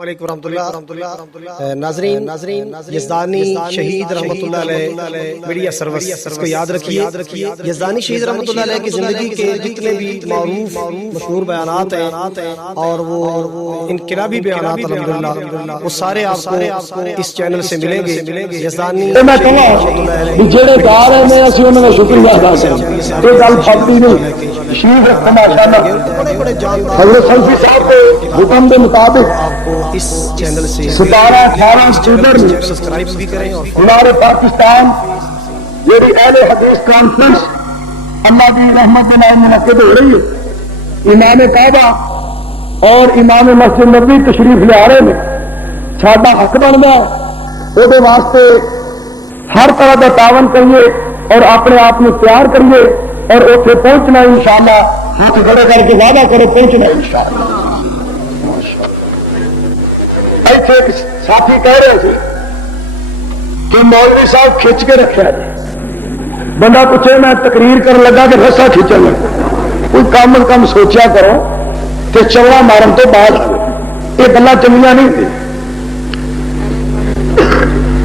علیکم ورحمۃ اللہ ناظرین یزدانی شہید رحمۃ اللہ علیہ میڈیا سروس اس کو یاد رکھیے. یزدانی شہید رحمۃ اللہ علیہ کی زندگی کے جتنے بھی معروف مشہور بیانات ہیں اور وہ انقلابی بیانات الحمدللہ وہ سارے آپ کو اس چینل سے ملیں گے. یزدانی میں کہوں جڑے گا رہے ہیں اسی انہوں نے شکریہ ادا کریں. یہ گل فاضی نہیں تشریف رکھنا ماشاءاللہ. حضرت سلفی صاحب کے حکم کے مطابق اس چینل سے 17-18 اکتوبر میں سبسکرائب بھی کریں اور ہمارے پاکستان میری اہل حدیث کانفرنس اللہ کی رحمت کے نام منعقد ہو رہی ہے. امام کعبہ اور امام مسجد نبی تشریف لے آ رہے ہیں. ساڈا حق بنتا ہے وہ واسطے ہر طرح کا تعاون کریے اور اپنے آپ کو تیار کریے اور اتنے پہنچنا انشاءاللہ ہاتھ کھڑے کر کے وعدہ کرو پہنچنا انشاءاللہ. ایسے ایک ساتھی کہہ رہے تھے کہ مولوی صاحب کھچ کے رکھا ہے. بندہ پوچھے میں تقریر کر لگا کہ رسا کھچن کوئی کام از کم سوچا کرو کہ چوڑا مارن تو بعد یہ گلا چنگیاں نہیں تھی.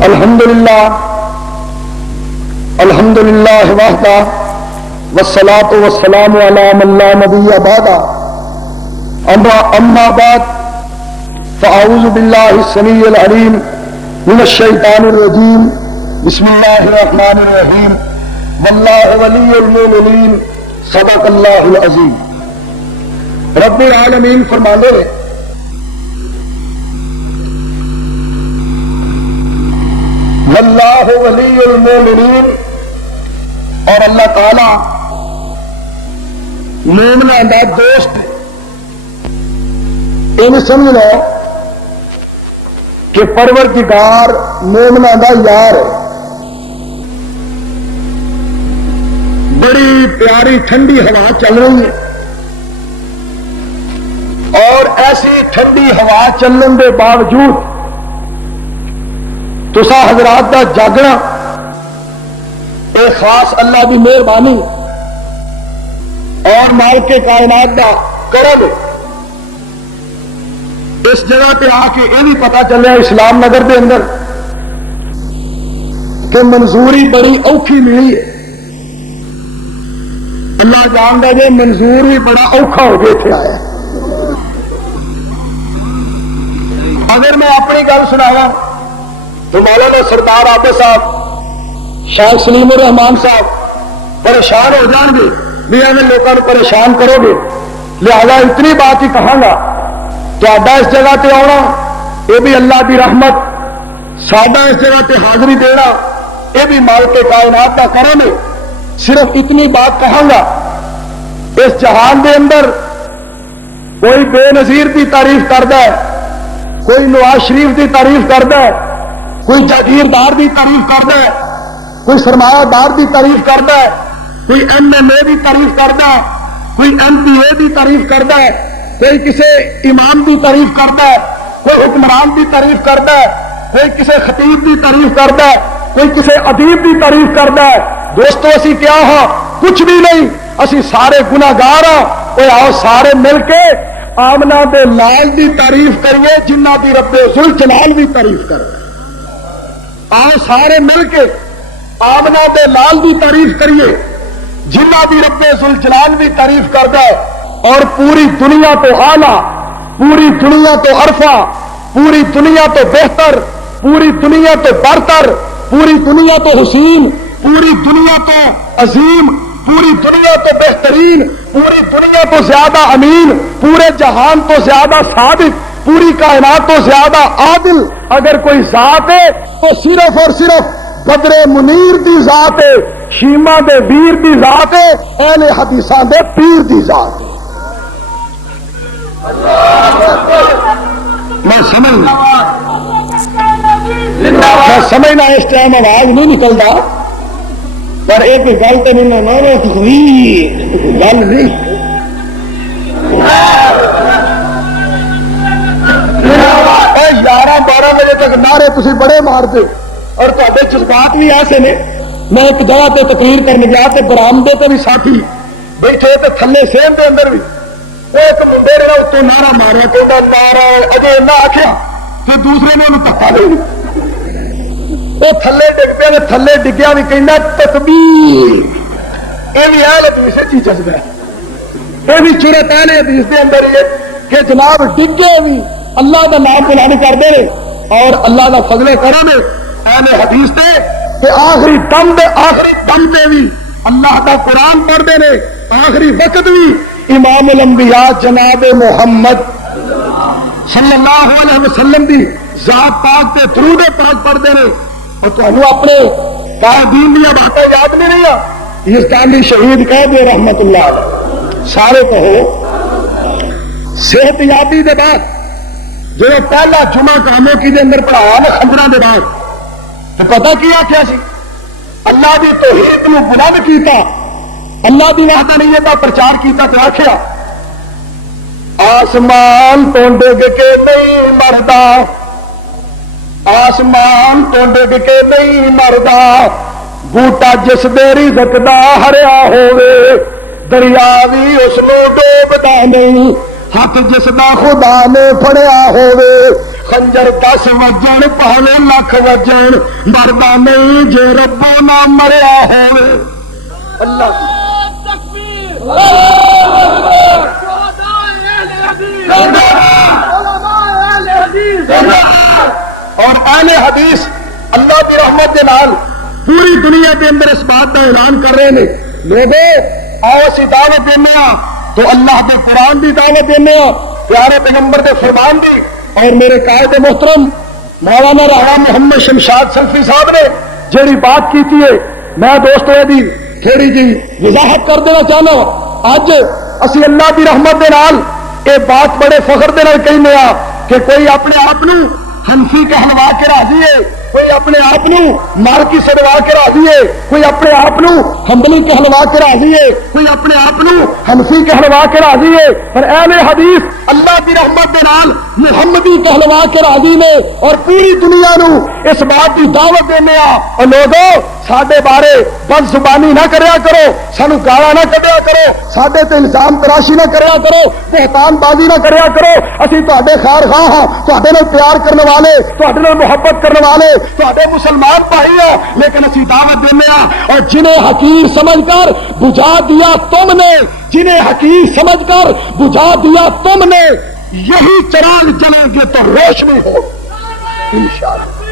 الحمدللہ الحمدللہ وحدہ والصلاة والسلام علی من لا نبی بعدہ. اما بعد فاعوذ باللہ السمیع العلیم من الشیطان الرجیم. بسم اللہ الرحمن الرحیم. واللہ ولی المؤمنین صدق اللہ العظیم. رب العالمین فرمانے واللہ ولی المؤمنین اور اللہ تعالی مومناں دا دوست ہے. یہ سمجھ لو کہ پروردگار مومناں دا یار ہے. بڑی پیاری ٹھنڈی ہوا چل رہی ہے اور ایسی ٹھنڈی ہوا چلنے کے باوجود تسا حضرات دا جاگنا ایک خاص اللہ کی مہربانی اور مالک کائنات دا کرم. اس جگہ پہ آ کے یہ بھی پتا چلیا اسلام نگر دے اندر کہ منظوری بڑی اوکھی ملی ہے. اللہ جانتا جی منظور بھی بڑا اوکھا ہو کے اتنے آیا. اگر میں اپنی گل سنایا تو مولانا سرکار عابد صاحب شاہ سلیم الرحمان صاحب پریشان ہو جان گے بھی ایویں لوگوں کو پریشان کرو گے. لہذا اتنی بات ہی کہاں گا تہاڈا اس جگہ تے آنا یہ بھی اللہ کی رحمت, ساڈا اس جگہ تے حاضری دینا یہ بھی مالک کائنات کا کرم ہے. صرف اتنی بات کہاں گا اس جہان دے اندر کوئی بے نظیر کی تعریف کرتا ہے, کوئی نواز شریف کی تعریف کرتا ہے, کوئی جاگیردار کی تعریف کرتا ہے, کوئی سرمایہ دار کی تعریف کرتا ہے, کوئی ایم ایم اے کی تعریف کرتا ہے, کوئی ایم پی اے کی تعریف کرتا ہے, کوئی کسی امام کی تعریف کرتا ہے, کوئی حکمران کی تعریف کرتا ہے, کوئی کسی خطیب کی تعریف کرتا ہے, کوئی کسی ادیب کی تعریف کرتا ہے. دوستو اسی کیا ہاں کچھ بھی نہیں, اسی سارے گناہگار ہاں. کوئی آؤ سارے مل کے آمنہ دے لال دی تعریف کریے جنہ دی رب ذوالجلال بھی تعریف کرے. آؤ سارے مل کے آمنہ دے لال دی تعریف کریے جنہ دی رب ذوالجلال بھی تعریف کرتا ہے. اور پوری دنیا تو اعلیٰ, پوری دنیا تو عرفہ, پوری دنیا تو بہتر, پوری دنیا تو برتر, پوری دنیا تو حسین, پوری دنیا تو عظیم, پوری دنیا تو بہترین, پوری دنیا تو زیادہ امین, پورے جہان تو زیادہ صادق, پوری کائنات تو زیادہ عادل اگر کوئی ذات ہے تو صرف اور صرف بدر منیر دی ذات ہے, شیما دے ویر دی ذات ہے, اہل حدیثاں دے پیر دی ذات ہے. میں سمجھنا اس ٹائم آواز نہیں نکلتا پر ایک گل تو نہیں گل نہیں 11-12 بجے تک نعرے تھی بڑے مارتے اور تے جذبات بھی ایسے نے. میں ایک جگہ پہ تقریر کرنے گیا تے برامدے تے بھی ساتھی بیٹھے تے تھلے سیم دے اندر بھی وہ ایک منڈے نے اتوں نعرہ ماریا کہ نعرہ اجے نہ آخیا پھر دوسرے نے انہوں دھکا لے وہ تھلے ڈگ پیا تھلے ڈگیا بھی کہنا تکبیر یہ بھی اہل حدیث چی چستا ہے یہ بھی صورت اہل حدیث کے اندر ہی ہے کہ جناب ڈگے بھی اللہ کا نام بلند کرتے ہیں اور اللہ کا فضل کرم ہے اہل حدیث سے کہ آخری دم تے بھی اللہ کا قرآن پڑھتے ہیں آخری وقت بھی امام الانبیاء جناب محمد صلی اللہ علیہ وسلم دی ذات پاک تے درود پاک پڑھتے ہیں اور تمہیں اپنے قائدین دیا باتیں یاد نہیں رہی یزدانی شہید کہہ دے رحمت اللہ علیہ سارے کہو صحت یابی دے بعد جو پہلا جمعہ کاموں کی دے اندر پڑھایا نا خبراں دے بعد تو پتہ کیا کیا سی اللہ دی توحید کو بلند کیتا اللہ دی وحدانیت کا پرچار کیتا تو آخیا آسمان تو ڈگ کے نہیں مردا آسمان تو ڈگ کے نہیں مردا بوٹا جس دے رزق دا ہریا ہوے دریا بھی اس نو ڈوبدا نہیں ہاتھ جس دا خدا نے پھڑیا ہوے خنجر 10 وجن پاوے لکھ وجن مردا نہیں جے ربو نہ مریا ہوے اللہ اور اہل حدیث اللہ کی رحمت کے نال پوری دنیا کے اندر اس بات کا اعلان کر رہے ہیں لوگوں آؤ اسی دعوت دینا تو اللہ کے قرآن کی دعوت دینا پیارے پیغمبر کے فرمان دی اور میرے قائد محترم مولانا رانا محمد شمشاد سلفی صاحب نے جیڑی بات کی تھی میں دوستوں دی تھوڑی جی وضاحت کر دینا چاہنا اج اسی اللہ کی رحمت دے نال یہ بات بڑے فخر دے نال کہنے آ کہ کوئی اپنے آپ حنفی کہلوا کے راضی ہے کوئی اپنے آپ مالکی سڑوا کے راضی ہے کوئی اپنے آپ حنبلی کہلوا کے راضی ہے کوئی اپنے آپ حنفی کہلوا کے راضی ہے پر اہل حدیث اللہ کی رحمت دے نال محمدی کہلوا کے راضی نے اور پوری دنیا نو اس بات کی دعوت دینے اور لوگوں ساڈے بارے بد زبانی نہ کریا کرو سانو گالاں نہ کڈیا کرو ساڈے تے الزام تراشی نہ کریا کرو بہتان بازی نہ کریا کرو اسی تہاڈے خیر خواہ ہاں تہاڈے نال پیار کرنے والے تہاڈے نال محبت کرنے والے تہاڈے مسلمان بھائی ہیں لیکن اسی دعوت دینے اور جنہیں حقیر سمجھ کر بجھا دیا تم نے جنہیں حقیر سمجھ کر بجھا دیا تم نے یہی چراغ جلیں گے تو روشنی ہو انشاءاللہ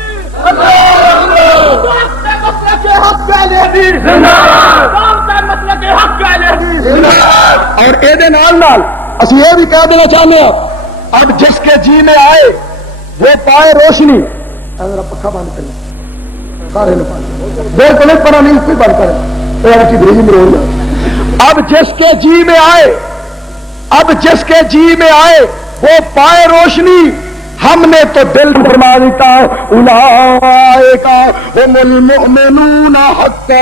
اور اسی یہ بھی کہہ دینا چاہتے ہیں اب جس کے جی میں آئے وہ پائے روشنی پکا بند کریں سارے بالکل پڑا نہیں کوئی بند کریں اب جس کے جی میں آئے اب جس کے جی میں آئے وہ پائے روشنی ہم نے تو دل فرما دیتا اولئک هم المؤمنون حقا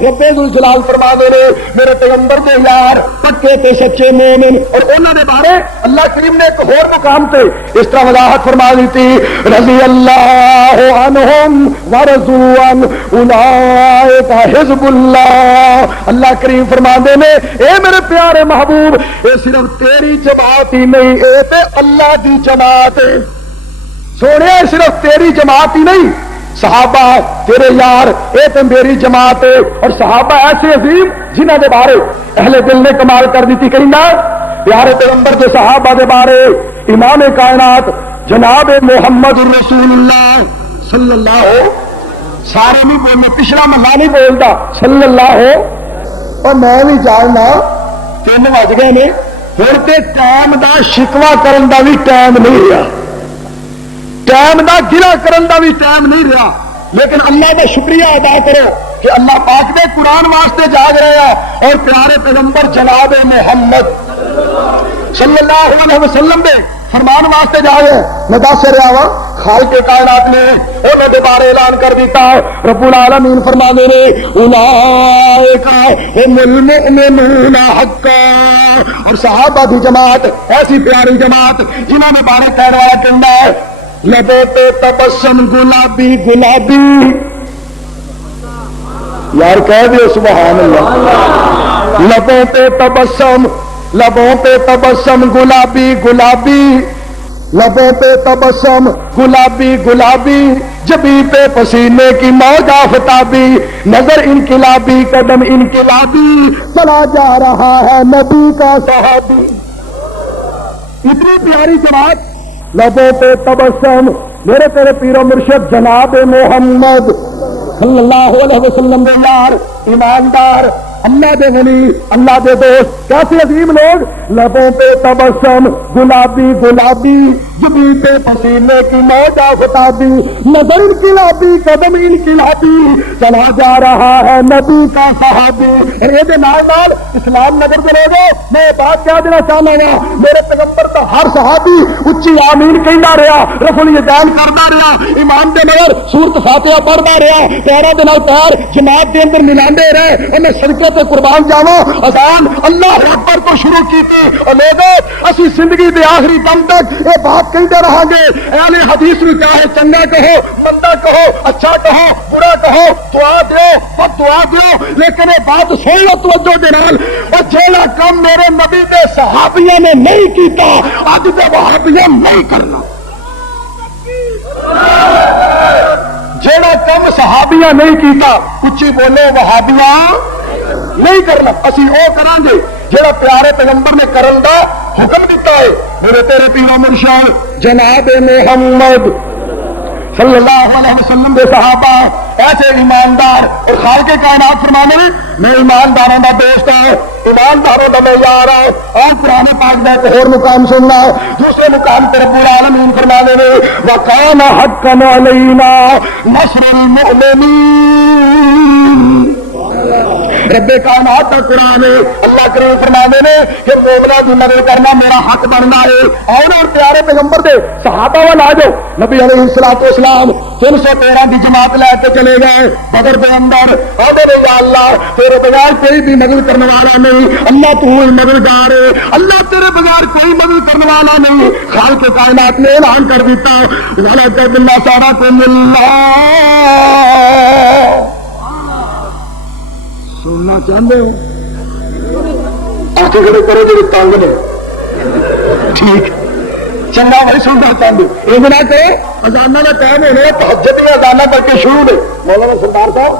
رب ذوالجلال فرما دے میرے پیغمبر دے یار پکے تے سچے مومن اور انہاں دے بارے اللہ کریم نے ایک اور مقام تے اس طرح وضاحت فرما دیتی رضی اللہ عنہم ورضوا اولئک حزب اللہ اللہ کریم فرما دے نے اے میرے پیارے محبوب اے صرف تیری جماعت ہی نہیں اے تے اللہ دی جماعت سونے صرف تیری جماعت ہی نہیں صحابہ تیرے یار اے تو میری جماعت ہے اور صحابہ ایسے عظیم جنہوں کے بارے اہل دل نے کمال کر دی تھی کہیں پیارے پیغمبر کے صحابہ کے بارے امام کائنات جناب محمد رسول اللہ صلی اللہ ہو سارے نہیں بولنا پچھلا محلہ نہیں بولتا صلی اللہ ہو اور میں بھی جاننا 3 بج گئے نے ہر تے ٹائم دا شکوا کرن دا بھی ٹائم نہیں رہا ٹائم دا گلا کرن دا بھی ٹائم نہیں رہا لیکن اللہ کا شکریہ ادا کرو کہ اللہ پاک دے قرآن واسطے جاگ رہے ہیں اور پیارے پیغمبر جناب محمد صلی اللہ علیہ وسلم دے فرمان واسطے جاگ رہے میں دس رہا وا خالق کائنات نے انہوں کے بارے اعلان کر دیتا رب العالمین فرما دے اولئک هم المؤمنون حقا اور صحابہ دی جماعت ایسی پیاری جماعت جنہوں نے بارے کہنے والا کہنا ہے لبوں پہ تبسم گلابی گلابی یار کہہ دے سبحان اللہ لبوں پہ تبسم لبوں پہ تبسم گلابی گلابی، لبوں پہ تبسم گلابی گلابی، جبیں پہ پسینے کی موج آفتابی، نظر انقلابی قدم انقلابی، چلا جا رہا ہے نبی کا صحابی۔ اتنی پیاری جماعت، لبوں پہ تبسم، میرے تیرے پیر و مرشد جناب محمد صلی اللہ علیہ وسلم دے یار، ایماندار، اللہ دے ولی، اللہ دے دوست، کیسے عظیم لوگ، لبوں پہ تبسم گلابی گلابی، جبیں پہ پسینے کی موج آفتابی، نظر انقلابی قدم انقلابی، چلا جا رہا ہے نبی کا صحابی۔ اور یہ نال اسلام نگر کے لوگوں، میں بات کیا دینا چاہنا گا، میرے پیغمبر تو ہر صحابی اچھی آمین کہندا رہا، رفل یدین کردا رہا، امام دے مگر سورت فاتحہ پڑھدا رہا، پیراں دے نال پیر جماعت دے اندر ملاندے رہے، اور میں صدقے تے قربان جاواں، اذان اللہ اکبر تو شروع کیتی، اور لوگوں اسی زندگی دے آخری دم تک یہ بات کہتے رہاں گے، اہل حدیث نو چاہے چنگا کہو، مندا کہو، اچھا کہو، برا کہو، دعا دیو اور دعا دیو، لیکن یہ بات سن لو توجہ دے نال، اور جیڑا کم میرے نبی دے صحابیاں نے نہیں کیتا، اج دے وہابیاں نہیں کرنا۔ جیڑا کم صحابیاں نہیں کیتا، اچھی بولو وہابیاں نہیں کرنا، اسی او کران گے جیڑا پیارے پیغمبر نے کرن دا حکم دیتا ہے۔ میرے تیرے پیر و مرشد جناب محمد صلی اللہ علیہ وسلم دے صحابہ ایسے ایماندار، اور خالق کائنات فرمانے میں ایمانداروں دا دوست ہوں، ایمانداروں دا میں یار ہوں۔ اور قرآن پاک دا ایک اور مقام سننا، دوسرے مقام پر رب العالمین فرمانے میں وَقَانَ حَقًّا عَلَيْنَا نَصْرُ الْمُؤْمِنِينَ۔ رب کائنات کا قرآن ہے، اللہ کریم فرمانے نے کہ مومنہ کی مدد کرنا میرا حق بننا ہے۔ اور پیارے پیغمبر دے صحابہ والا آ جاؤ، نبی علیہ الصلوۃ والسلام 313 کی جماعت لے کے چلے گئے بدر کے اندر، اور یا اللہ تیرے بغیر کوئی بھی مدد کرنے والا نہیں، اللہ تو ہی مددگار ہے، اللہ تیرے بغیر کوئی مدد کرنے والا نہیں۔ خالق کائنات نے اعلان کر دیتا وَلَقَدْ نَصَرَكُمُ اللَّهُ۔ سننا چاہتے ہو کرو جی تنگ نے ٹھیک چنگا بھائی سننا چاہتے یہ نہ کرو، ازانہ کا ٹائم ہونے تہجد میں ازانہ کر کے شروع نے مولانا سردار صاحب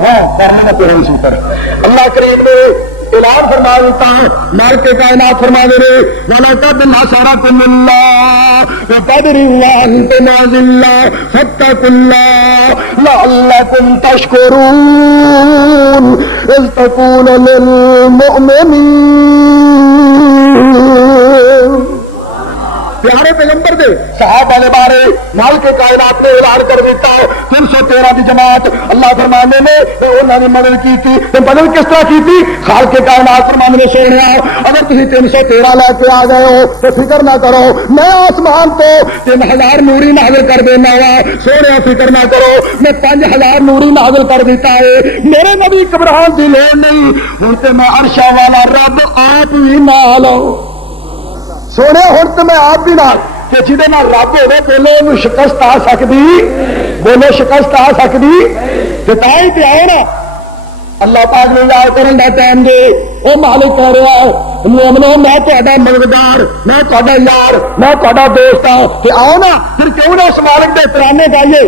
ہاں کرنا نہ پڑے اسی طرح اللہ کریم نے اعلان فرما دیتا ہے، مالک کائنات فرما دے رہے وَلَقَدْ نَصَرَكُمُ اللَّهُ بِبَدْرٍ وَأَنْتُمْ أَذِلَّةٌ فَاتَّقُوا اللَّهَ لَعَلَّكُمْ تَشْكُرُونَ إِذْ تَقُولُ لِلْمُؤْمِنِينَ۔ پیارے پیغمبر دے صحابہ والے بارے مالک کائنات نے اعلان کر دیتا ہے 313 کی جماعت اللہ فرمانے نے انہوں نے مدد کی تھی، مدد کس طرح کی تھی؟ خالق کائنات فرمانے نے سونے اگر تھی 313 لے کے آ گئے ہو تو فکر نہ کرو، میں آسمان تو 3000 نوری نازل کر دینا وا، سونے فکر نہ کرو میں 5000 نوری نازل کر دیتا ہے، میرے نبی گھبراہٹ دی لوڑ نہیں، ہوں تو میں عرشاں والا رب آپ ہی نال سونے ہوں تو میں آپ بھی نال کہ جہد نال رب ہوے بولو انہوں شکست آ سکتی، بولو شکست آ سکتی تو تھی پہ آؤ نا۔ اللہ پاک نے یاد کرن دا ٹائم دے، وہ مالک کہہ رہا ہے مومنو میں تہاڈا مددگار، میں تہاڈا یار، میں تہاڈا دوست ہوں کہ آؤ نا، پھر کیوں نہ اس مالک دے ترانے گائیے۔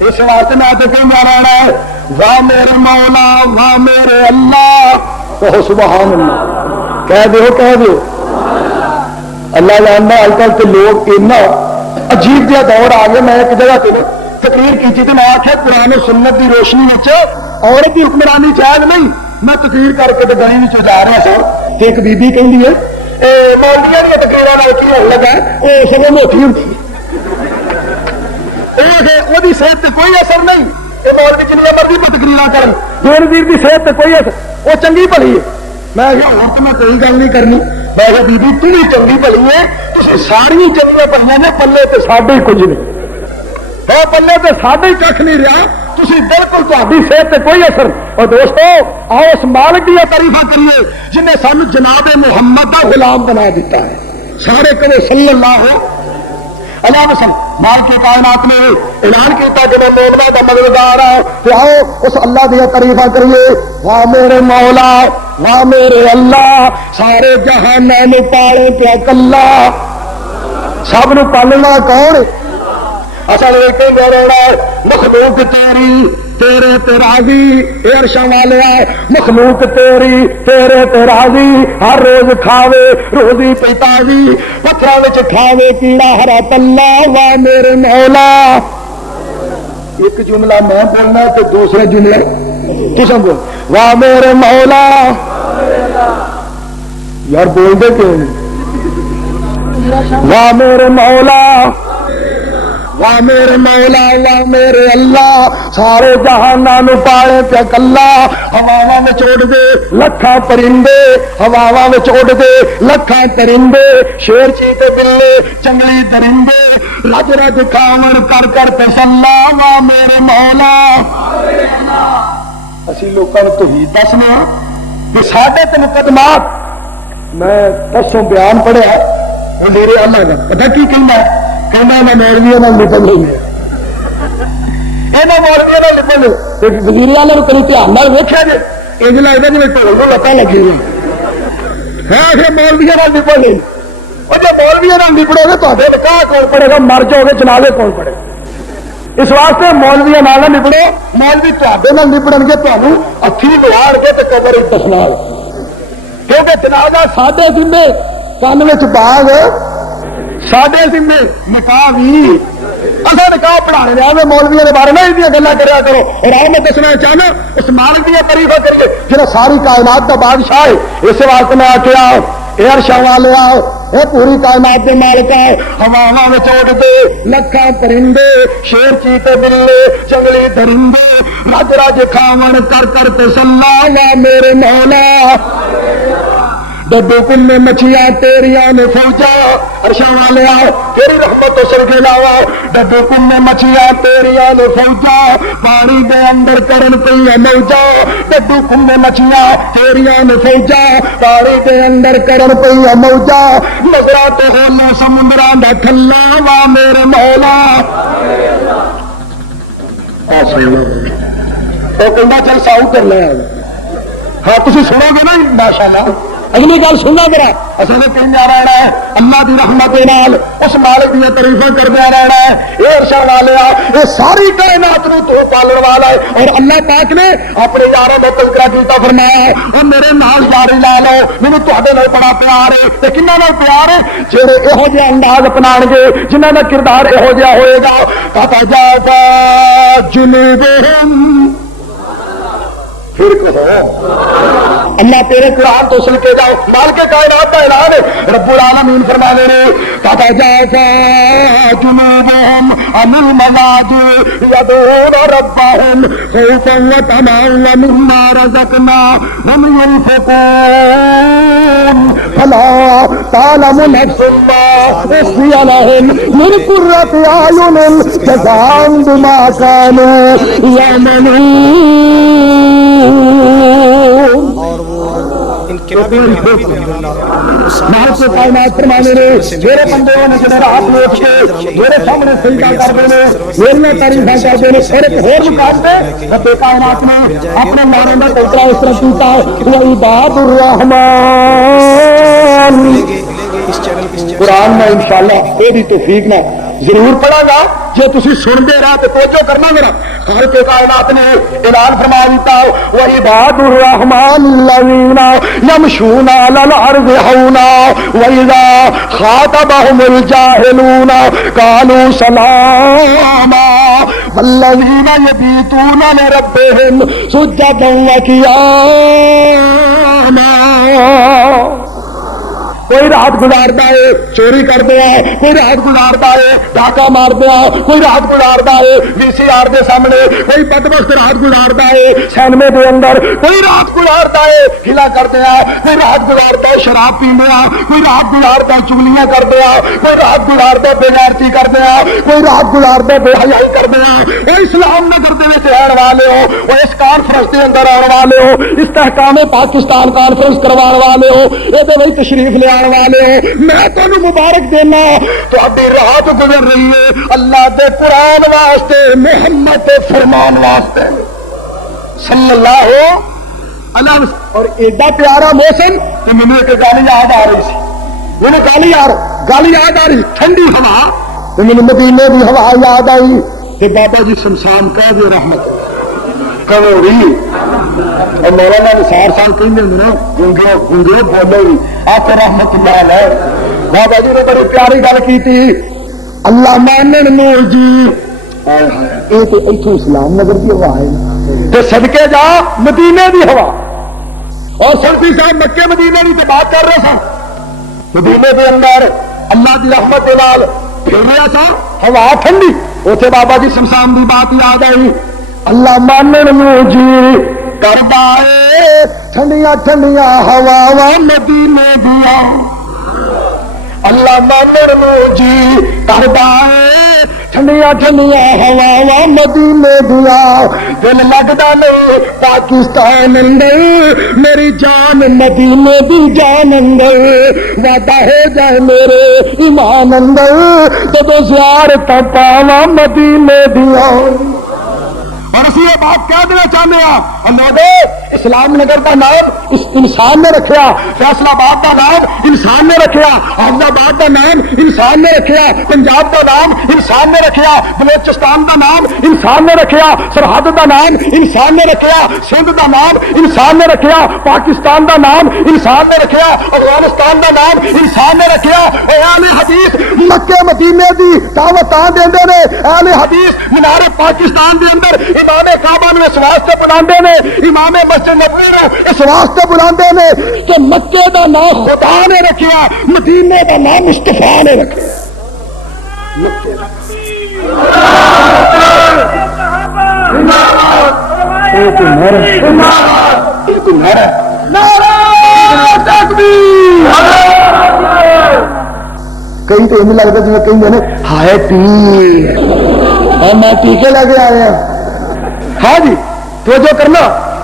اس واسطے میں تو کہوں جا رہا ہے واہ میرے مولا واہ میرے اللہ، کہو سبحان اللہ، کہہ دو اللہ جاننا۔ آج کل کے لوگ اتنا عجیب جہا دور آ گیا، میں ایک جگہ پہ تقریر کی تھی، میں آخیا قرآن و سنت کی روشنی عورت کی حکمرانی جائز نہیں، میں تقریر کر کے گلی میں جا رہا سا تو ایک بی بی کہندی ہے مولویاں دیا تقریر کی ہونے لگا وہ سگوں موٹی ہوتی وہ صحت سے کوئی اثر نہیں، یہ مولوی جنیا مرضی پہ تقریر کرن دور ویر کی صحت سے کوئی اثر، وہ چنگی بھلی ہے۔ میں اور تو میں کوئی گل نہیں کرنی، میں بی بی تھی چنگی بھلی ہے، تھی ساری چنگیاں بھلیاں نے، پلے تو ساڈے ہی کچھ نہیں، وہ پلے تو ساڈے ہی کھ نہیں رہا، تھی بالکل تاری صحت سے کوئی اثر۔ اور دوستو آؤ اس مالک کی تعریفاں کریے جن نے سانو جناب محمد کا غلام بنا دیتا ہے، سارے کہو صلی اللہ علیہ وسلم۔ مالک کی کائنات نے اعلان کیا کہ میں مومنہ کا مددگار ہوں، تو آؤ اس اللہ کی تعریفاں کریے واہ میرے مولا واہ میرے اللہ سارے جہاناں نوں پالے پیا کلا سب نوں پالنا کون اصل ایک ہی رونا مخلوق تیری تیرے تے راضی اے عرشاں والیا مخلوق تیری تیرے تے راضی ہر روز کھاوے روزی پہ تازی پتھراں وچ کھاوے کیڑا ہرا تلا واہ میرے مولا ایک جملہ میں بولنا تو دوسرا جملہ تساں بول واہ میرے مولا یار بول دے کیوں نہیں واہ میرے مولا واہ میرے مولا واہ میرے اللہ سارے جہاناں نوں پالے پیا کلا ہواواں وچ اڑ دے لکھاں پرندے ہواواں وچ اڑ دے لکھاں پرندے شیر چیتے بلے چنگلی درندے رج رج کھاون کر کر تسلا واہ میرے مولا اسی لوکاں نوں توحید دسنا کہ ساڈے تے مقدمات میں دسوں بیان پڑھیا وزیر اعلیٰ کا پتہ کی کہنا ہے کہنا میں مولویوں نال نپٹ نہیں یہاں مولویوں نال نپٹ نہیں وزیر اعلیٰ کو کہیں دھیان نال ویکھیا جی انج لگتا جی ڈھول نوں لتاں لگی ہے پھر مولویوں نال نپٹ نہیں اور جب مولویوں نال نپڑو گے تو نکاح کون پڑے گا مر جاؤ گے جنازے کون پڑے اس واسطے مولویوں نال نہ نپڑو مولوی تہاڈے نال نپڑن گے تانوں ہتھی بہاڑ کے تے قبر وچ دفنا کیونکہ جنازہ ساڈے ذمے کن وچ باغ ساڈے ذمے نکاح بھی اصا نکاح پڑھانے جائے مولویوں کے بارے میں یہ گلا کریا کرو اور آؤ میں دسنا چاہنا اس مالک کی تعریف کریے جہاں ساری کائنات کا بادشاہ ہے اس واسطے میں آخیا اے عرشاں والے آؤ اے پوری کائنات کے مالک آؤ ہواواں وچ اڑ دے لکھاں پرندے شیر چیتے بلے چنگلی درندے رج رج کھاون کر کر تسلا وا میرے مولا ڈبو کن میں مچھیاں تیریاں نے فوجا عرشاں والے آؤ تیری رحمت تو سر کے لاوا ڈبو کن میں مچھیاں تیریاں نے فوجا پانی دے اندر کرن پئی موجا ڈبو کن میں مچھیاں تیریاں نے فوجا پانی دے اندر کرن پئی موجا نظراں تے ہولے سمندراں دا تھلا وا میرے مولا او کہندا چل ساؤ کر لے ہاں تسی سنو گے نا ماشاءاللہ اگلی گل سننا ذرا اصل کہنا رہنا ہے اللہ کی رحمت نال اس مالک دیا تعریفاں کردا رہنا ہے اے عرشاں والیا یہ ساری کائنات نوں تو پالن والا ہے اور اللہ پاک نے اپنے یاراں دا تذکرہ کیتا فرمایا ہے اور میرے نال یاری لا لو مینوں تہاڈے نال بڑا پیار ہے تے کناں نال پیار ہے جڑے یہو جہا انداز اپنان گے جنہاں دا کردار یہو جہا ہوئے گا تتجافا جنوبہم پھر کہو اللہ تیرے قرآن تو سن کے جاؤ مال کے کائنات کا اعلان ہے رب العالمین فرما دے رہے تتجافا جنوبہم عن المضاجع یدعون ربہم خوفا وطمعا ومما رزقناہم ينفقون فلا تعلم نفس ما اخفي لهم من قرة اعين جزاء بما كانوا يعملون میرے بندے میرا ہاتھ لوٹ کے میرے سامنے سجدہ کرتے ہیں میری تعریفاں کرتے ہیں پھر ایک ہور مقام پہ رب کائنات نے اپنے نارے میں دوسرا اس طرح کیتا ہے وعباد الرحمن قرآن میں انشاءاللہ یہ بھی توفیق نہ ضرور پڑھا گا جی تھی سنتے رہا تو توجہ کرنا میرا خالق کائنات نے اعلان فرما دیتا وعباد الرحمن الذین یمشون علی الارض ہونا واذا خاطبهم الجاہلون قالوا سلاما والذین یبیتون لربهم سجدا وقیاما کوئی رات گزارتا ہے چوری کر دیا کوئی رات گزارتا ہے ڈاکہ مار دیا کوئی رات گزارتا ہے وی سی آر کے سامنے کوئی بدبخت رات گزارتا ہے سینمے کے اندر کوئی رات گزارتا ہے ہلا کر دیا کوئی رات گزارتا ہے شراب پی دیا کوئی رات گزارتا ہے چگلیاں کر دیا کوئی رات گزارتا بے غیرتی کر دیا کوئی رات گزارتا بے حیائی کر دیا وہ اسلام نگر دے وچ رہن والے ہو وہ اس کانفرنس کے اندر آنے والے ہو استحکام پاکستان کانفرنس کروانے والے ہو یہ تشریف لیا والے ہو میں تمہیں مبارک دینا تو ابھی رات گزر رہی ہے اللہ دے قرآن واسطے محمد دے فرمان واسطے صلی اللہ اللہ اور ایڈا پیارا موسم کہ مجھے ایک گل یاد آ رہی سی. مجھے گل یاد آ رہی ٹھنڈی ہوا تو مجھے مدینے کی ہوا یاد آئی کہ بابا جی شمشان کہہ دے رحمت کروڑی اور مولانا نثار صاحب کہیں نا گونگے بولے آپ رحمت اللہ علیہ. بابا جی نے بڑی پیاری گل کی تھی. اللہ مانن نور جی یہ تو اتو اسلام نگر کی ہوا ہے تو صدقے جا مدینے کی ہوا. اور سردی صاحب مکے مدینے کی تو بات کر رہے سن مدینے کے اندر اللہ کی رحمت کے نال پھر رہا سا ہوا ٹھنڈی اتنے بابا جی شمشان کی بات یاد آئی. اللہ مانن نور جی کردا اے ٹھنڈیاں ٹھنڈیاں ہواواں مدینے دیا. اللہ مانن نور جی کردا اے ٹھنڈیاں ٹھنڈیاں ہواواں مدینے دیا. دل لگدا نہیں پاکستان اندر میری جان مدینے دی جان اندر. وعدہ ہو جائے میرے ایمان اندر جدو زیارت پاواں مدینے دیا. اور اسی یہ بات کہہ دینا چاہتے ہیں اللہ اسلام نگر کا نام اس انسان نے رکھا, فیصل آباد کا نام انسان نے رکھا, احمد آباد کا نام انسان نے رکھا, پنجاب کا نام انسان نے رکھا, بلوچستان کا نام انسان نے رکھا, سرحد کا نام انسان نے رکھا, سندھ کا نام انسان نے رکھا, پاکستان کا نام انسان نے رکھا, افغانستان کا نام انسان نے رکھا. اہل حدیث مکے مدینے دی دعوت دیندے نے, اہل حدیث مینار پاکستان دے اندر امام کعبہ نو اس واسطے بلاندے نے, امام مسجد نبوی نو اس واسطے بلاندے نے کہ مکے دا نام خدا نے رکھیا, مدینے دا نام مصطفیٰ نے رکھیا. کئی تو یہ لگتا جی کہیں ہائے پیر میں ٹیکے لے کے آئے ہیں. ہاں جی تو جو کرنا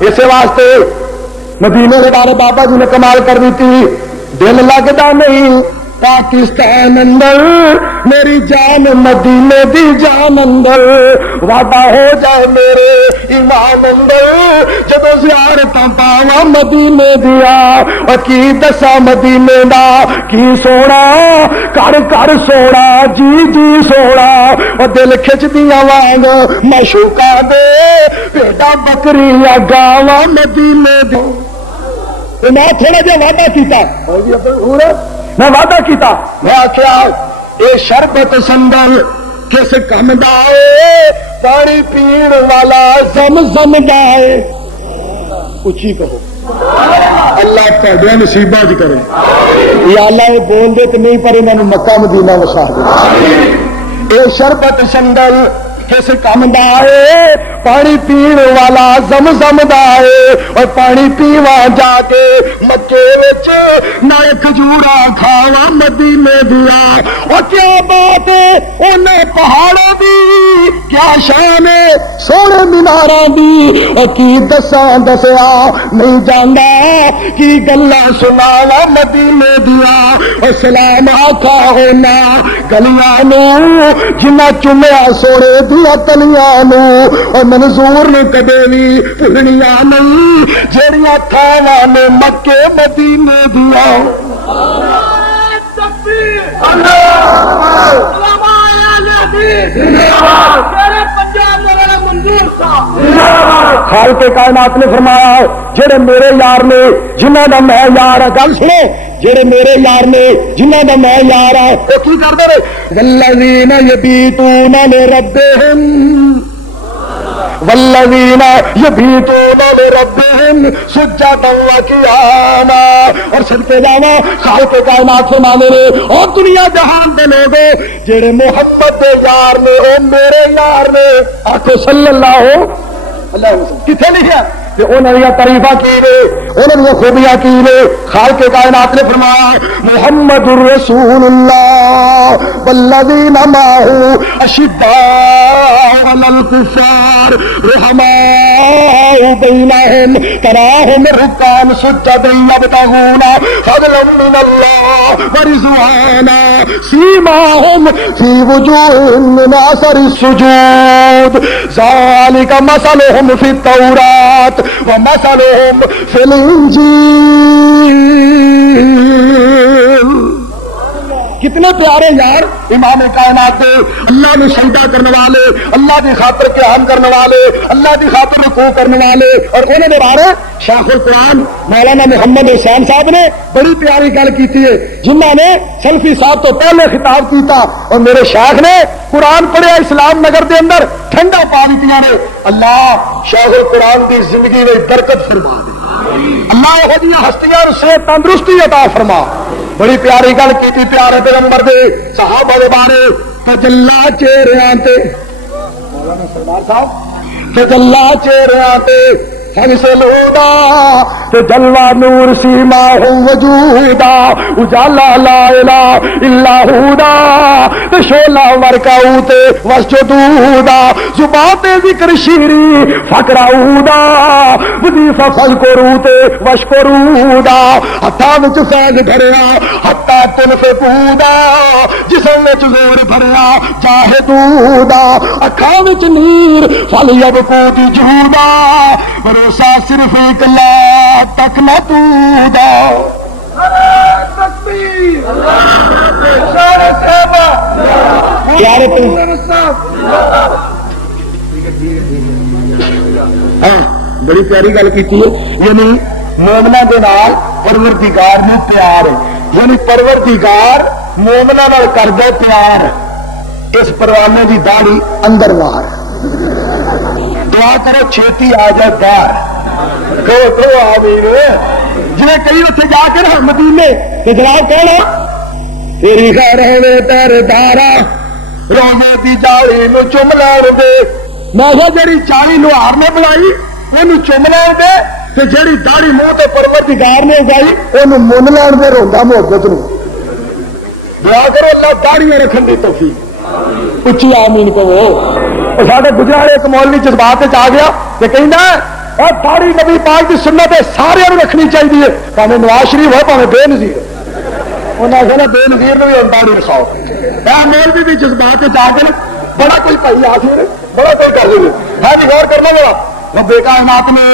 اسی واسطے مدینے کے بارے بابا جی نے کمال کر دی تھی. دل لگتا نہیں پاکستان اندر میری جان مدینے دی جان اندر. وعدہ ہو جائے میرے ایمان اندر جدو زیارت پاواں مدینے دیا. اور کی دسا مدینے دا کی سونا کر کر سونا جی جی سونا. اور دل کھچ دیا وانگ معشوقاں دے بھیڈاں بکریاں گاواں مدینے دی. میں تھوڑا جہا وعدہ کیتا, میں وعدہ کیتا, میں آخیا اے شربت سندر کس کم دا اے پانی پین والا زم زم دا اے. اچھی کہو اللہ تہاڈے نصیباں چ کرے. یا اللہ یہ بول دے تے نہیں پر انہاں نوں مکہ مدینہ وسا دے. اے شربت سندر کس کم دا اے پانی پین والا زم زم دا اے. اور پانی پیواں جا کے مکے وچ نہ کھجورا کھاواں مدینے دیا. اور کیا بات ہے انہیں پہاڑوں دی, کیا شان ہے سونے میناراں دی. اور کی دساں دسیا نہیں جاندا کی گلاں سناواں مدینے دیا. اور سلام آکھا ہونا گلیاں نوں جنہ چومیا سونے دیا تلیاں نوں. اور منظور نے کدے بھی بھولنیاں نہیں جہڑیاں تھاواں نے مکے مدینے دیا. خالق کائنات نے فرمایا جڑے میرے یار نے جنہ دا میں یار ہے, گل سنو, جڑے میرے یار نے جنہ دا میں یار ہے وہ کی کرتے رہے. والذین یبیتون لربہم والذین یبیتون لربہم سجدا وقیاما. اور صدقے جاواں خالق کائنات سے مانے نے اور دنیا جہان دے لوگوں جڑے محبت دے یار نے او میرے یار نے. آخو صلی اللہ علیہ وسلم کتنے لکھا کہ انہوں نے تعریفہ کی نے, انہوں نے خوبیاں کی نے. خالق کائنات نے فرمایا محمد الرسول اللہ والذین معه اشداء علی الکفار رحماء بینہم تراہم رکعا سجدا یبتغون فضلا من اللہ ورضوانا سیماہم فی وجوہہم من اثر السجود ذالک مثلہم فی التوراۃ ومثلهم في الانجیل. کتنے پیارے یار امام کائنات دے، اللہ نے سجدہ کرنے والے، اللہ کی خاطر قیام کرنے والے، اللہ کی خاطر رکوع کرنے والے. اور انہوں نے بارے شیخ القرآن مولانا محمد حسین صاحب نے بڑی پیاری گل کی ہے، جنہوں نے سلفی صاحب تو پہلے خطاب کیتا اور میرے شیخ نے قرآن پڑھیا اسلام نگر دے اندر ٹھنڈا پا دیا نے. اللہ شیخ القرآن کی زندگی میں برکت فرما دے، اللہ یہ ہستیاں سے تندرستی عطا فرما. بڑی پیاری گل کی پیارے پیغمبر دے صحابہ دے بارے. تجلا چہریاں تے مولانا سردار صاحب تجلا چہریاں تے فیصل ہودا تے جلوہ نور سیما ہو وجودا اجالا لا الہ الا ہودا تے شولا ورکاؤ تے وسجدودا زبان تے ذکر شیری فقراؤدا وظیفہ فذکرو تے وشکرودا. ہتھاں وچ فیض بھریا ہتھا تن فقودا، جسم وچ زور بھریا جاہدودا، اکھاں وچ نیر فل یبکو جہودا، بھروسہ صرف ایک اللہ تک نہ تودا. بڑی پیاری گل کی، یعنی مومنا دے نال پروردگار نو پیار ہے، یعنی پروردگار مومنا نال کردا پیار. اس پروانے دی داڑھی اندر وار، دعا کرو چھیتی آ جائے باہر. جی کئی اتنے جا کے نا مدینے تو جناب کہنا تیری خیر ہوے تیرے دارا روزے دی جاڑی نو چم لین دے. میں جی چاڑی لوہار نے بنائی وہ چم لین دے، جیڑی داڑھی منہ تے پروردگار نے اگائی وہ من لین دے روندا محبت نو. دعا کرو اللہ داڑیاں رکھن دی توفیق. اچھی آمین کہو. سارے گجرات ایک مولوی جذبات آ گیا کہ کہنا اور داڑھی نبی پاک کی سنت ہے سارے رکھنی چاہیے، پاوے نواز شریف ہو پاوے بے نظیر. انہیں کہنا بے نظیر نے بھی داڑھی رکھاؤ. مولوی بھی جذبات آ گئے، بڑا کوئی پائی آ گئے، بڑا کوئی کر دے. ہے بھی غور کرنا ذرا. رب کائنات نے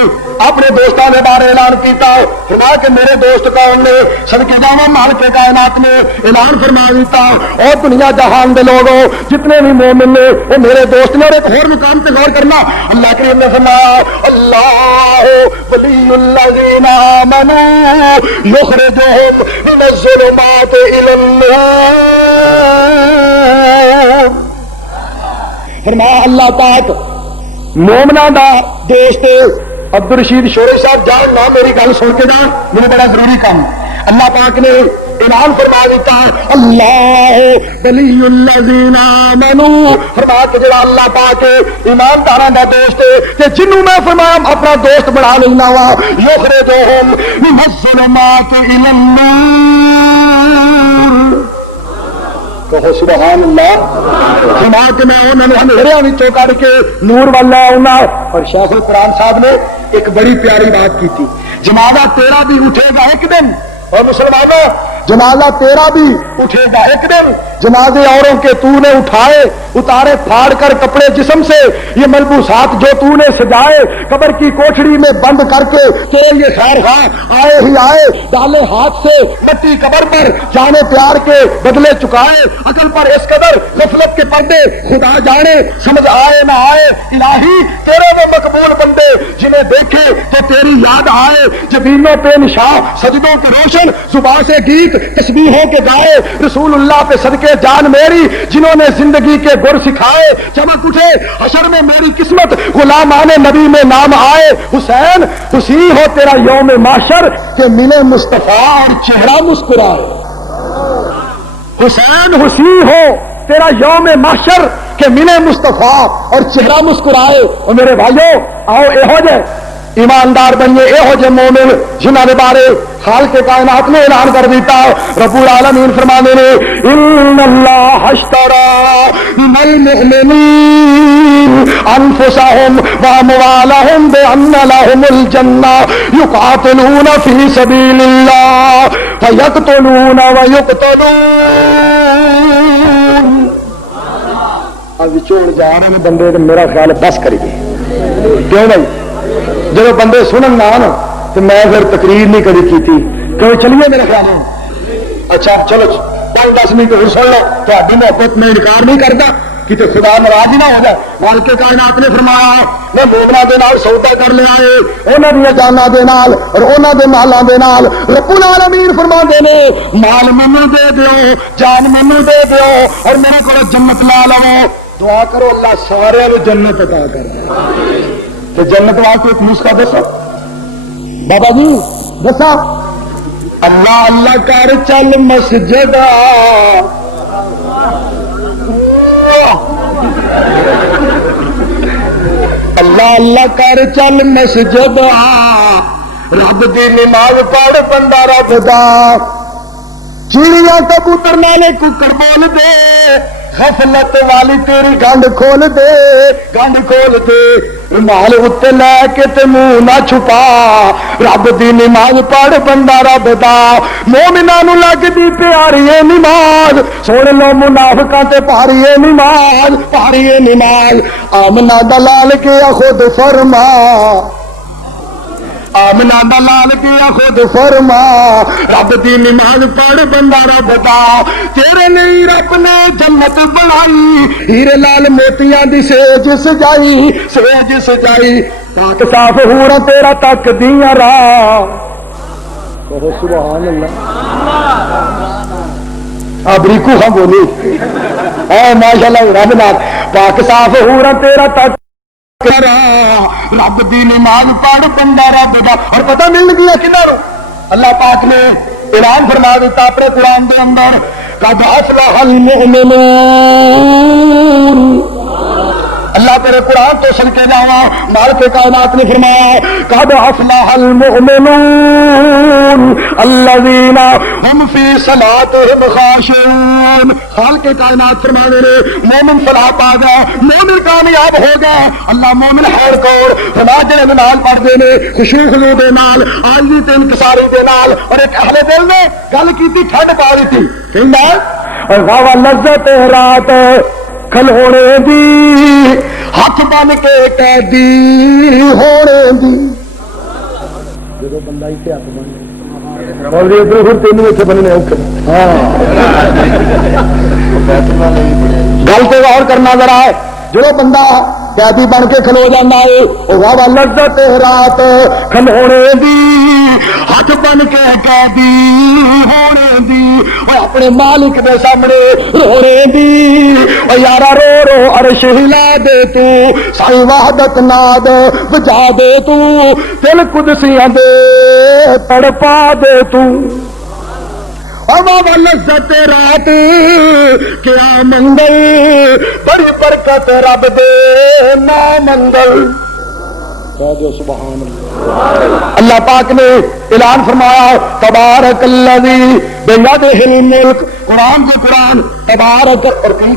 اپنے دوستوں کے بارے اعلان کیتا، فرمایا کہ میرے دوست کون نے؟ صدقے جاواں مالک کائنات نے اعلان فرما دیتا اور دنیا جہان دے لوگوں جتنے بھی مومن نے وہ میرے دوست نے. اور ایک اور مقام پہ غور کرنا، اللہ کریم نے فرمایا اللہ ولی الذین آمنوا یخرجہم من الظلمات الی النور. فرمایا اللہ پاک مومنا دا دوست. عبد الرشید شوری صاحب جان نہ میری گل سن کے جان، میرے بڑا ضروری کام. اللہ پاک نے اعلان فرما دیتا اللہ ولی الذین آمنوا، فرما کہ جڑا اللہ پاک ایمانداراں دا دوست ہے تے جنوں میں فرمایا اپنا دوست بنا لینا وا، یخرجہم من الظلمات الی النور. کہو سبحان اللہ. فرما کہ میں انہوں نے اندھیریاں وچوں کڈ کے نور والا آؤنا. اور شیخ القرآن صاحب نے ایک بڑی پیاری بات کی تھی، جنازہ تیرا بھی اٹھے گا ایک دن. اور مسلمانوں جنازہ تیرا بھی اٹھے گا ایک دن. جنازے اوروں کے تو نے اٹھائے اتارے پھاڑ کر کپڑے جسم سے، یہ ملبوسات جو تو نے سجائے قبر کی کوٹھڑی میں بند کر کے تیرے یہ خیر خواہ آئے ہی آئے، ڈالے ہاتھ سے مٹی قبر پر جانے پیار کے بدلے چکائے. عقل پر اس قدر غفلت کے پردے خدا جانے سمجھ آئے نہ آئے. الہی تیرے وہ مقبول بندے جنہیں دیکھے تو تیری یاد آئے، جبینوں پہ نشاں سجدوں کے روشن، زبان سے گیت تسبیحوں کے گائے، رسول اللہ پہ صدقے جان میری جنہوں نے زندگی کے گر سکھائے. چمک اٹھے حشر میں میری قسمت، غلامان نبی میں نام آئے. حسین خوشی ہو تیرا یوم محشر کہ ملے مصطفیٰ اور چہرہ مسکرائے. حسین خوشی ہو تیرا یوم محشر کہ ملے مصطفیٰ اور چہرہ مسکرائے. اور میرے بھائیوں آؤ یہو جے ایماندار بنیے، یہو جے مومن جنہاں دے بارے خالق کائنات نے اعلان کر دیتا. رب العالمین فرمانے نے ان اللہ اشترى من المؤمنین انفسهم واموالهم بان لهم الجنہ یقاتلون فی سبیل اللہ فیقتلون ویقتلون. اب چھوڑ جا رہے ہیں بندے، میرا خیال بس کریے. کیوں بھائی جب بندے سنن نہ آن تو میں پھر تقریر نہیں کبھی کی کہ چلیے میرے خیال میں اچھا چلو 5-10 منٹ اور سن لو تھوڑی محبت میں انکار نہیں کرتا کتنے خدا ناراض ہی نہ ہو جائے مالک کائنات نے فرمایا میں مومنا دے نال سودا کر لیا ہے انہاں دی جاناں دے نال اور انہاں دے مالاں دے نال رب العالمین فرماندے نے مال مینوں دے دیو جان مینوں دے دیو اور میرے کول جنت لا لو دعا کرو اللہ سارے نوں جنت عطا کر تے جنت واسطے ایک نسخہ دسو بابا جی دسا اللہ اللہ کر چل مسجد اللہ اللہ کر چل مسجد رب دی نماز پڑھ بندہ رب دا چڑیاں کبوتر نالے ککڑ بول دے غفلت والی تیری گنڈ کھول دے مال اتنے لے کے تے منہ نہ چھپا رب دی نماز پڑھ بندہ رب دا مومناں نوں لگدی پیاری ہے نماز سن لو منافقاں تے پاری ہے نماز آمنہ دلال کے خود فرما آمنہ دلال کیا خود فرما رب دی نماز پڑھ بندہ رب دا تیرے نہیں رب نے جنت بنائی ہیرے لال موتیاں دی سیج سجائی پاک صاف ہورا تیرا تک دیاں راہ سبحان اللہ بریکو ہاں بولی ماشاءاللہ رب نال پاک صاف ہورا تیرا تک رب دی نماز پڑھ بندہ رب دا اور پتہ مل گیا کناروں اللہ پاک نے اعلان فرما دیتا اپنے قرآن دے اندر قد افلح المؤمنون اللہ تیرے قرآن تو سن کے جاوا مالک کائنات نے فرمایا قد افلح المؤمنون الذین هم فی صلاتهم خاشعون خالق کائنات فرمانے نے مومن فلاح پا گیا مومن کامیاب ہو گیا اللہ مومن اور کون فلاح جڑے نال پڑھدے نے خشوع خضوع دے نال عاجزی تے انکساری دے نال اور ایک اہل دل نے گل کیتی ٹھنڈ پا دتی کہندا اور واہ لذت رات کھل ہونے دی ہاتھ بن کے قیدی ہونے دی جدو بندہ ہی ہاتھ بن گل تو غور کرنا ذرا ہے جو بندہ قیدی بن کے کھلو جانا ہے وہ واہ لذت رات کھل ہونے دی ہاتھ بن کے قیدی ہونے دی اپنے مالک دے سامنے رونے دی یارا رو رو عرش ہلا دے تو سائی وحدت ناد بجا دے تو دل قدسیاں دے تڑپا دے تو بابا لذت رات کیا منگل بڑی برکت رب دے نا منگل سبحان اللہ پاک نے اعلان فرمایا تبارک الذی بیدہ الملک قرآن سے قرآن تبارک اور کہیں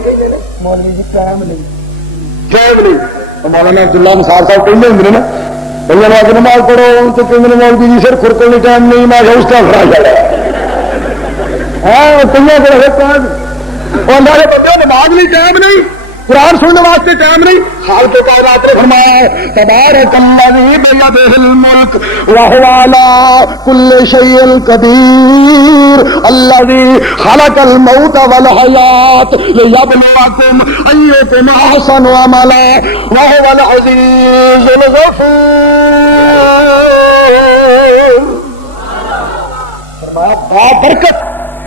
مولوی جی ٹائم نہیں مولانا عبداللہ نثار صاحب کہتے ہوں نا بھیا نے نماز پڑھو تو کہیں مولوی جی سر خرکل نہیں ٹائم نہیں میں اس کا فرا چڑھا نماز نہیں ٹائم نہیں قرآن سننے واسطے ٹائم نہیں خالق کائنات نے فرمایا تبارک الذی بیدہ الملک وہو علی کل شیء قدیر الذی خلق الموت والحیات لیبلوکم ایکم احسن عملا وہو العزیز الغفور فرمایا برکت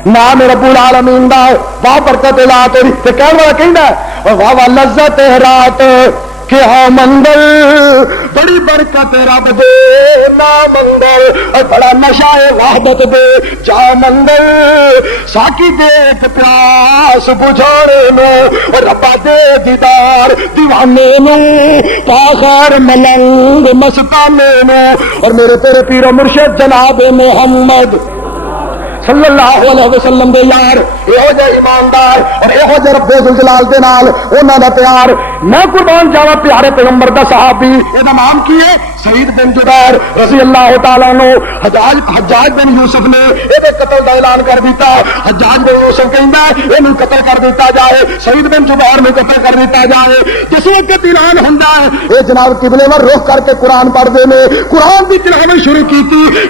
نام رب العالمین دا واہ برکت لا تیری تے کہن والا کہندا ہے واہ لذت رات کیا منگل بڑی برکت رب دے نا منگل بڑا نشا وحدت دے جا منگل ساکی دیکھ پیاس بجھانے میں ربا دے دیدار دیوانے میں پاخر ملنگ مستانے میں اور میرے تیرے پیر و مرشد جناب محمد صلی اللہ علیہ وسلم دے یار یہو جے ایماندار اور یہو جے رب ذوالجلال دے نال انہاں دا پیار میں قربان جاوا پیارے پیغمبر دا صحابی یہ نام کی ہے سعید بن جبیر رضی اللہ تعالیٰ عنہ. حجاج بن یوسف نے یہ قتل کا اعلان کر دیتا. حجاج بن یوسف کہندا ہے یہ قتل کر دیتا جائے, سعید بن جبیر نے قتل کر دیتا جائے. جس وقت اعلان ہوندا ہے یہ جناب قبلے ور رخ کر کے قرآن پڑھتے ہیں. قرآن کی تلاوت شروع کی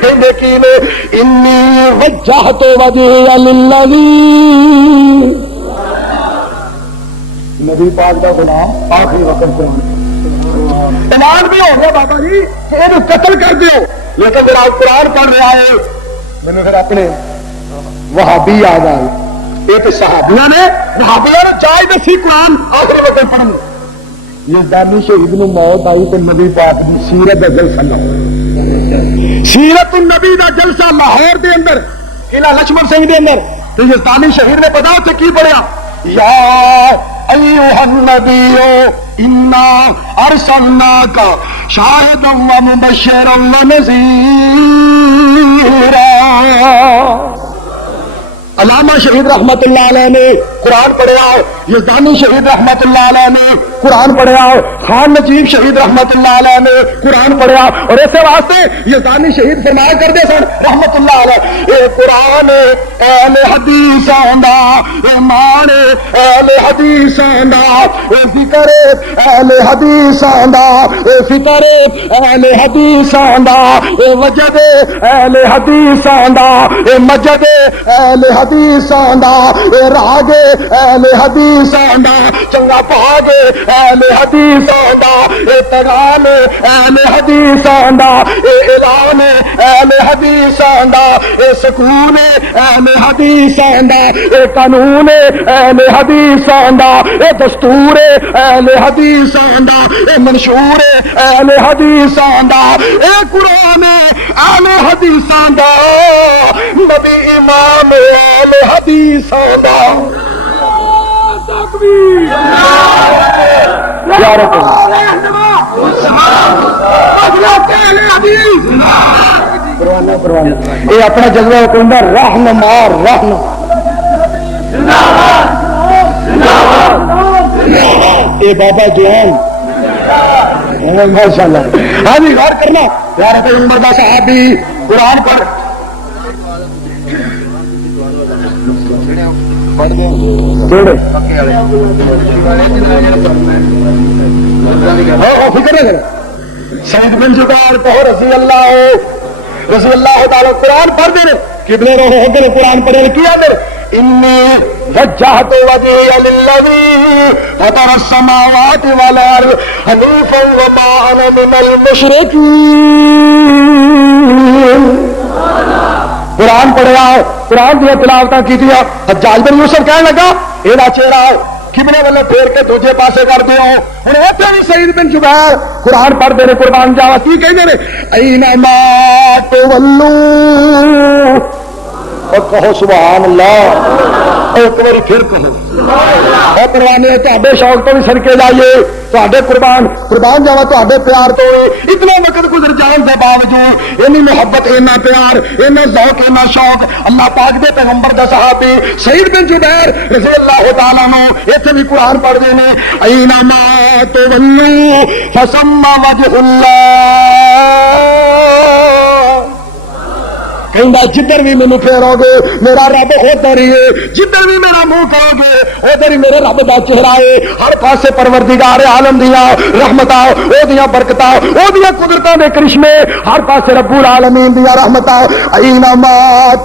کہندے کی نے انی وجہت وجہی للذی نبی پاک کا غلام آخری وقت قرآن اعلان بھی ہو گیا بابا جی کہ یہ قتل کر دیو, لیکن میرا قرآن پڑھ رہا ہے میں پھر اپنے وہابی یاد آئے. ایک صحابیاں نے وہابیاں نے چاہے دسی قرآن آخری وقت پڑھنے. یزدانی شہید نو موت آئی تو نبی پاک دی سیرت دا جلسہ لاہور, سیرت النبی دا جلسہ لاہور دے اندر قلعہ لچمن سنگھ دے اندر. تو یزدانی شہید نے پتا اتنے کی پڑھیا یا ایوہ النبی انا ارسلناک شاہدا و مبشرا و نذیرا. علامہ شہید رحمت اللہ علیہ نے قرآن پڑھیا, یزدانی شہید رحمت اللہ علیہ نے قرآن پڑھیا, خان نجیب شہید رحمت اللہ علیہ نے قرآن پڑھیا. اور ایسے واسطے یزدانی شہید فرمایا کرتے سن رحمت اللہ علیہ اے قرآن اہل حدیث آندا, اے مان اہل حدیث آندا, اے فکر اہل حدیث آندا, اے فکر اہل حدیث آندا, اے وجد اہل حدیث آندا, اے مجد اہل حدیث آندا, اے راگ اہل حدیث آندا, چنگا پاگ اہل حدیث آندا, اے پیغام اہل حدیث آندا, اے اعلان اہل حدیث آندا, اے سکون اہل حدیث آندا, اے قانون اہل حدیث آندا, اے دستور اہل حدیث آندا, اے منشور اہل حدیث آندا, اے قرآن اہل حدیث آندا, نبی امام اہل حدیث آندا. یہ اپنا جذبہ کہنا رہنما رہنما اے بابا جوان ماشاء اللہ. ہاں جی غور کرنا یار پیغمبر دا صحابی قرآن پڑھ سعید بن جبیر کہو رضی اللہ تعالی قرآن پڑھ دے قبلے رو ہو کے قرآن پڑھے کیا دے انی وجہت وجہی للذی فطر السماوات والارض حنیفا وما انا من المشرکین. قرآن پڑھیا, قرآن دیا تلاوتاں کی دیا. حجاج بن یوسف کہنے لگا یہ چہرہ قبلے والے پھیر کے دوجے پاسے کر دیو. ہوں اتنے بھی سعید بن جبیر قرآن پڑھتے رہے قربان جاوا کی کہتے ہیں اینما تولو, اور کہو سبحان اللہ, ایک بار پھر کہو اور پروانے تے شوق تو بھی سڑکے جائیے تے قربان جاوا تے پیار تو اتنا وقت گزر جان کے باوجود اینی محبت اینا پیار اینا ذوق اینا شوق اللہ پاک دے پیغمبر دا صحابی سعید بن جبیر رضی اللہ تعالیٰ عنہ ایتھے بھی قرآن پڑھتے ہیں اینما تولوا فثم وجہ اللہ. کہندا جدھر بھی مینوں پھیرو گے میرا رب ادھر ہی ہے, جدھر بھی میرا منہ کرو گے ادھر ہی میرے رب دا چہرہ ہے. ہر پاسے پروردگار عالم دیاں رحمتاں او دیاں برکتاں او دیاں قدرتاں دے کرشمے, ہر پاسے رب العالمین دیاں رحمتاں. اینما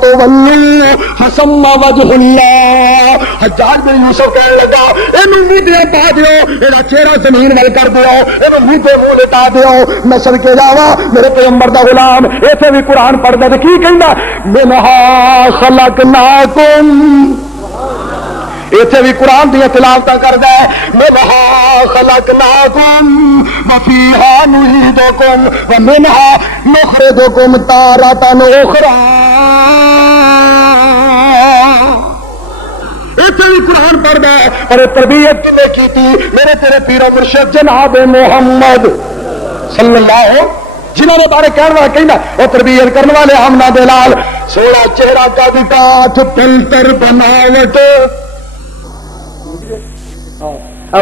تولوا فثم وجہ اللہ. حجاج بن یوسف کہنے لگا اینوں منہ دیا پا دیو, ایدا چہرہ زمین ول کر دیو, اینوں منہ تے منہ لٹا دیو. میں صدقے جاواں میرے پیغمبر دا غلام ایتھے بھی قرآن پڑھدا تے کی منہا خلقناکم, ایتھے بھی قرآن دیا تلاوتاں کردا ہے منہا خلقناکم وفیہا نعیدکم ومنہا نخرجکم تارۃ اخری. ایتھے بھی قرآن پڑھدا ہے. اور تربیت کنے کیتی میرے تیرے پیر و مرشد جناب محمد صلی اللہ جنہوں نے بارے کہنے والا کہنا وہ تربیت کرنے والے آمنہ دلال سونا چہرہ کا دکات پلتر بناوٹ.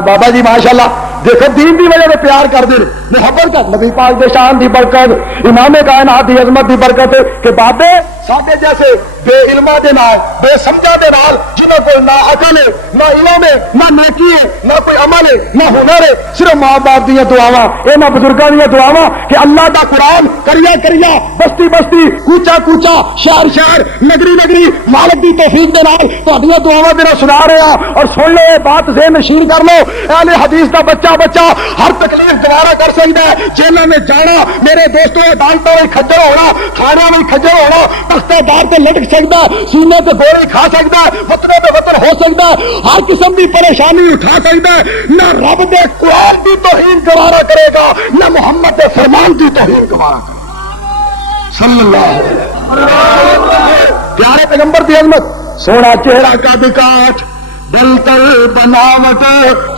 بابا جی ماشاءاللہ دیکھو دین دی وجہ سے پیار کر دے محبت کر نبی پاک دے شان دی برکت امام کائنات دی عظمت دی برکت کہ بابے ساڈے جیسے بے علماں دے نال بے سمجھاں دے نال جنہاں کول نہ عقل ہے نہ علم ہے نہ نیکی ہے نہ کوئی عمل ہے نہ ہنر ہے صرف ماں باپ دی دعاواں انہاں بزرگاں دی دعاواں کہ اللہ دا قرآن کریا کریا بستی بستی کوچا کوچا شہر شہر نگری نگری مالک دی توفیق دے نال تہاڈیاں دعاواں دے نال سنا رہے ہیں اور سن لو یہ بات ذہن نشین کر لو اہل حدیث دا بچہ ہر تکلیف گوارا کر سکتا ہے جیلوں میں جانا میرے دوستوں عدالتوں میں کھجر ہونا تھانوں میں کھجر ہونا تختہ دار پہ لٹک سکتا ہے سینے پہ گولی کھا سکتا ہے وطنوں میں وطن ہو سکتا ہے ہر قسم کی پریشانی اٹھا سکتا ہے نہ رب دے قرآن کی توہین گوارا کرے گا نہ محمد دے فرمان کی توہین گوارا کرے گا صلی اللہ علیہ وسلم پیارے پیغمبر کی عظمت سونا چہرہ کا دکاٹ بلتر بناوٹ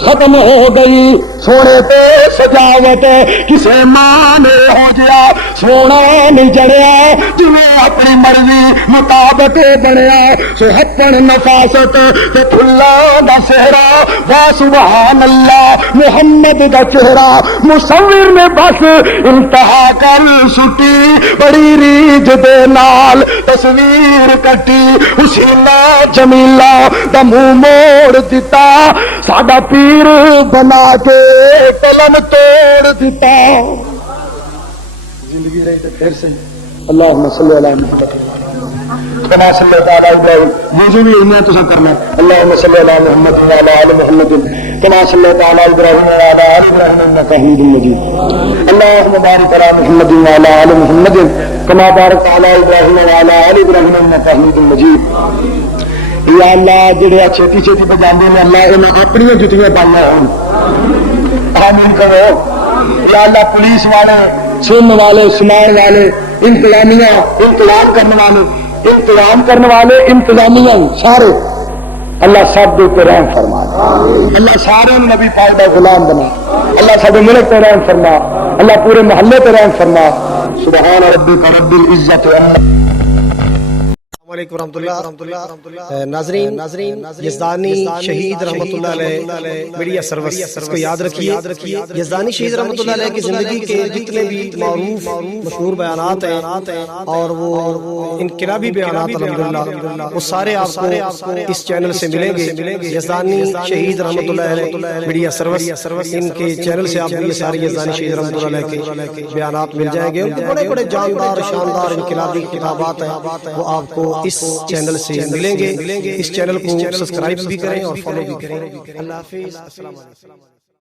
ختم ہو گئی سونے پہ سجاوٹ کسے مانے ہو گیا سونا نہیں جڑیا جنہیں اپنی مرضی مطابق بنیا سہپن نفاست تے پھلا دا سہرا وا سبحان اللہ محمد دا چہرہ مصور نے بس انتہا کر سٹی بڑی ریج دے نال تصویر کٹی حسینہ جمیلہ دا منہ توڑ دیتا ساڈا پیر بنا کے قلم توڑ دیتا زندگی رہی تو پھر سے اللہم صلی علی محمد کما صلی تعالی ابراہیم وضو بھی انہیں تو کرنا اللہم صلی علی محمد وعلی آل محمد کما صلی تعالی ابراہیم وعلی آل ابراہیم انک حمید مجید اللہم بارک علی محمد وعلی آل محمد کما بارکت علی ابراہیم وعلی آل ابراہیم انک حمید مجید یا اللہ جڑے چھتی چھتی پہ جاندے نے اللہ انہیں اپنی جتیاں پائیاں ہوں آمین کرو یا اللہ پولیس والے سننے والے سنان والے انتظامیہ انتظام کرنے والے انتظامیہ سارے اللہ سب دے پہ رحم فرما اللہ سارے نبی پاک دا غلام بنا اللہ سب ملک پہ رحم فرما اللہ پورے محلے پہ رحم فرما سبحان ربک رب العزت علیکم ورحمۃ اللہ ناظرین یزدانی شہید رحمۃ اللہ علیہ میڈیا سروس اس کو یاد رکھیے یزدانی شہید رحمۃ اللہ علیہ کی زندگی کے جتنے بھی معروف مشہور بیانات ہیں اور وہ انقلابی بیانات الحمدللہ وہ سارے آپ کو اس چینل سے ملیں گے یزدانی شہید رحمۃ اللہ علیہ میڈیا سروس ان کے چینل سے آپ کو یہ سارے یزدانی شہید رحمۃ اللہ علیہ کے بیانات مل جائیں گے ان کے بڑے بڑے جاندار شاندار انقلابی کتابات ہیں وہ آپ کو اس چینل سے ملیں گے اس چینل کو سبسکرائب بھی کریں اور فالو بھی کریں اللہ حافظ السلام علیکم